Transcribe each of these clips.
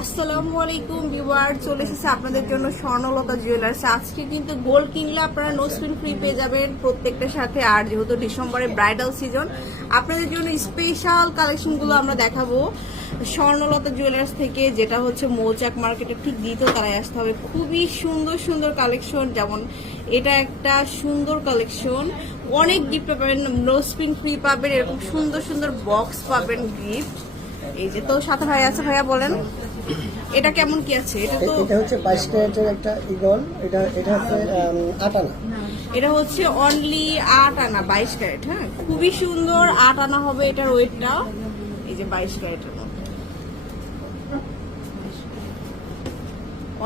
আসসালামু আলাইকুম ভিউয়ার, চলে এসেছে আপনাদের জন্য স্বর্ণলতা জুয়েলার্স। আজকে কিন্তু গোল্ড কিনলে আপনারা নো স্পিন ফ্রি পেয়ে যাবেন প্রত্যেকটার সাথে। আর যেহেতু ডিসেম্বরে ব্রাইডাল সিজন, আপনাদের জন্য স্পেশাল কালেকশনগুলো আমরা দেখাবো স্বর্ণলতা জুয়েলার্স থেকে, যেটা হচ্ছে মৌচাক মার্কেটের ঠিক দ্বিতীয় তলায় আসতে হবে। খুবই সুন্দর সুন্দর কালেকশন, যেমন এটা একটা সুন্দর কালেকশন, অনেক গিফট পাবেন, নো স্পিন ফ্রি পাবেন, এরকম সুন্দর সুন্দর বক্স পাবেন গিফট। এই যে তো সাথে ভাই আছে, ভাইয়া বলেন এটা কেমন কি আছে? এটা হচ্ছে 22 ক্যারেটের একটা ঈগল। এটা হচ্ছে 8 আনা। এটা হচ্ছে অনলি 8 আনা, 22 ক্যারেট। হ্যাঁ, খুবই সুন্দর 8 আনা হবে এটার ওয়েটটা। এই যে 22 ক্যারেটের মধ্যে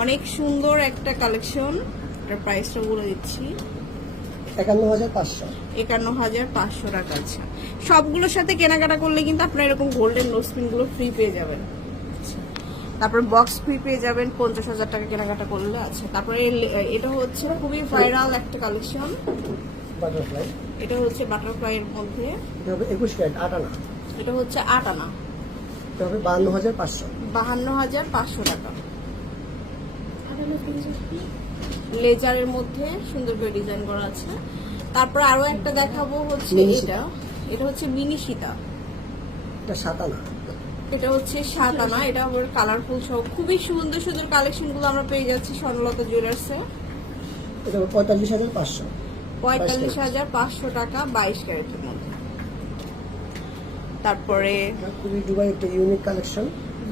অনেক সুন্দর একটা কালেকশন। এটার প্রাইসটা বলে দিচ্ছি, 51,500। 51,500 টাকা। আচ্ছা, সবগুলোর সাথে কেনাকাটা করলে কিন্তু আপনারা এরকম গোল্ডেন নো স্পিন গুলো ফ্রি পেয়ে যাবেন। তারপর বক্স ফ্রি পেয়ে যাবেন 50,000 টাকা কেনাকাটা করলে। আছে তারপরে এটা হচ্ছে খুবই ভাইরাল একটা কালেকশন, বাটারফ্লাই। এটা হচ্ছে বাটারফ্লাই এর মধ্যে। এটা হবে 21 ক্যারেট 8 আনা। এটা হচ্ছে 8 আনা, এটা হবে 52,500। 52,500 টাকা। লেজারের মধ্যে সুন্দর করে ডিজাইন করা আছে। তারপর আরো একটা দেখাবো হচ্ছে এটা হচ্ছে মিনি সীতা। এটা 7 আনা। এটা হচ্ছে 7 আনা। এটা আবার কালারফুল সহ খুবই সুন্দর সুন্দর কালেকশন গুলো আমরা পেয়ে যাচ্ছি স্বর্ণলতা জুয়েলার্সে। এটা হবে 45,500। 45,500 টাকা, 22 ক্যারেটের মধ্যে। তারপরে খুবই দুবাই একটা ইউনিক কালেকশন।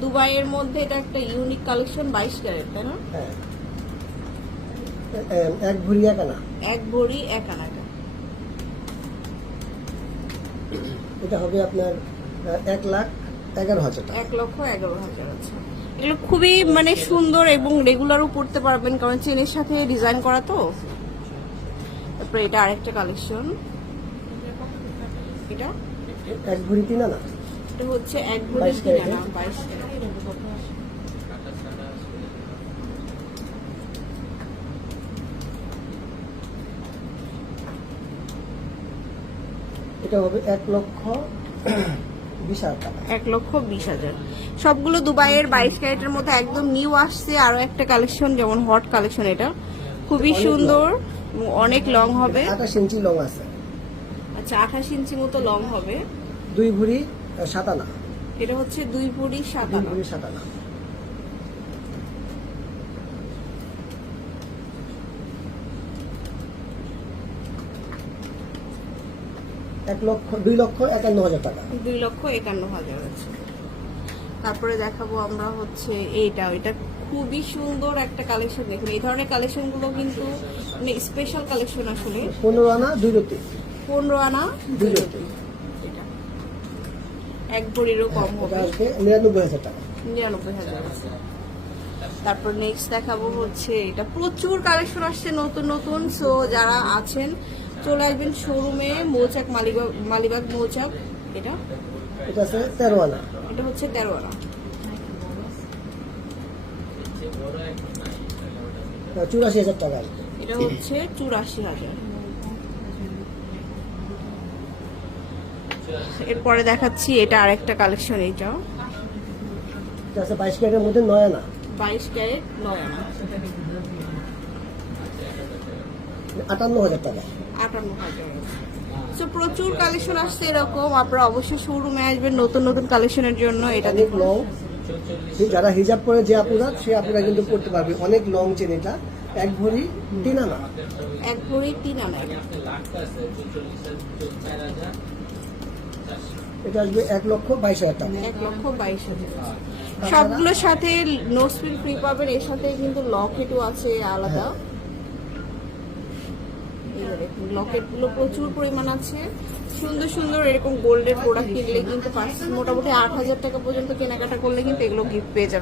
দুবাইয়ের মধ্যে এটা একটা ইউনিক কালেকশন, 22 ক্যারেট, তাই না? হ্যাঁ, এক ভরি 1 আনা। এক ভরি 1 আনা। এটা হবে আপনার 1,11,000 টাকা। 1,11,000। আছে এগুলো খুবই মানে সুন্দর এবং রেগুলারও পড়তে পারবেন, কারণ চেনের সাথে ডিজাইন করা তো। তারপরে এটা আরেকটা কালেকশন, এটা এক ভরি 3 আনা। এটা হচ্ছে এক ভরি 3 আনা, 22 ক্যারেট। এটা হবে 1,20,000 টাকা। 1,20,000। সবগুলো দুবাইয়ের 22 ক্যারেটের মধ্যে একদম নিউ আসছে। আরো একটা কালেকশন, যেমন হট কালেকশন, এটা খুবই সুন্দর, অনেক লং হবে। 28 ইঞ্চি লং আছে। আচ্ছা, 28 ইঞ্চি মতো লং হবে। 2 ভরি 7 আনা। এটা হচ্ছে 2 ভরি 7 আনা। 2 ভরি 7 আনা। $2,51,000 টাকা। 2,51,000 আছে। তারপরে দেখাবো আমরা হচ্ছে এটা খুবই সুন্দর একটা কালেকশন। দেখুন, এই ধরনের কালেকশন গুলো কিন্তু মানে স্পেশাল কালেকশন আসলে। 15 আনা 2 রতি। 15 আনা 2 রতি। এটা এক ভরিরও কম হবে। 99,000 টাকা। 99,000 আছে। তারপর নেক্সট দেখাবো হচ্ছে এটা প্রচুর কালেকশন আসছে নতুন নতুন। সো যারা আছেন চলে আসবেন শোরুমে, মৌচাক মালিবাগ মৌচাক। এটা আছে 13 আনা। এটা হচ্ছে 13 আনা। 84,000 টাকা। এটা হচ্ছে 84,000। এরপরে দেখাচ্ছি এটা আরেকটা কালেকশন। এটা আছে 22 ক্যারেটের মধ্যে 9 আনা। 22 ক্যারেট 9 আনা, 58,000 টাকা। 58,000। সো প্রচুর কালেকশন আসছে এরকম। আপনারা অবশ্যই শোরুমে আসবেন নতুন নতুন কালেকশনের জন্য। এটা অনেক লং, যারা হিজাব করে যে আপুরা, সে আপুরা কিন্তু পড়তে পারবে। অনেক লং চেন। এটা এক ভরি 3 আনা। এক ভরি 3 আনা। এটা আসবে 1,22,000 টাকা। 1,22,000। সবগুলোর সাথে নো স্পিন ফ্রি পাবেন। এর সাথে কিন্তু লকেটও আছে আলাদা। লকেট গুলো প্রচুর পরিমাণ আছে, সুন্দর সুন্দর। এরকম গোল্ডের প্রোডাক্ট কিনলে কিন্তু মোটামুটি 8,000 টাকা পর্যন্ত কেনাকাটা করলে কিন্তু এগুলো গিফট পেয়ে যাবে।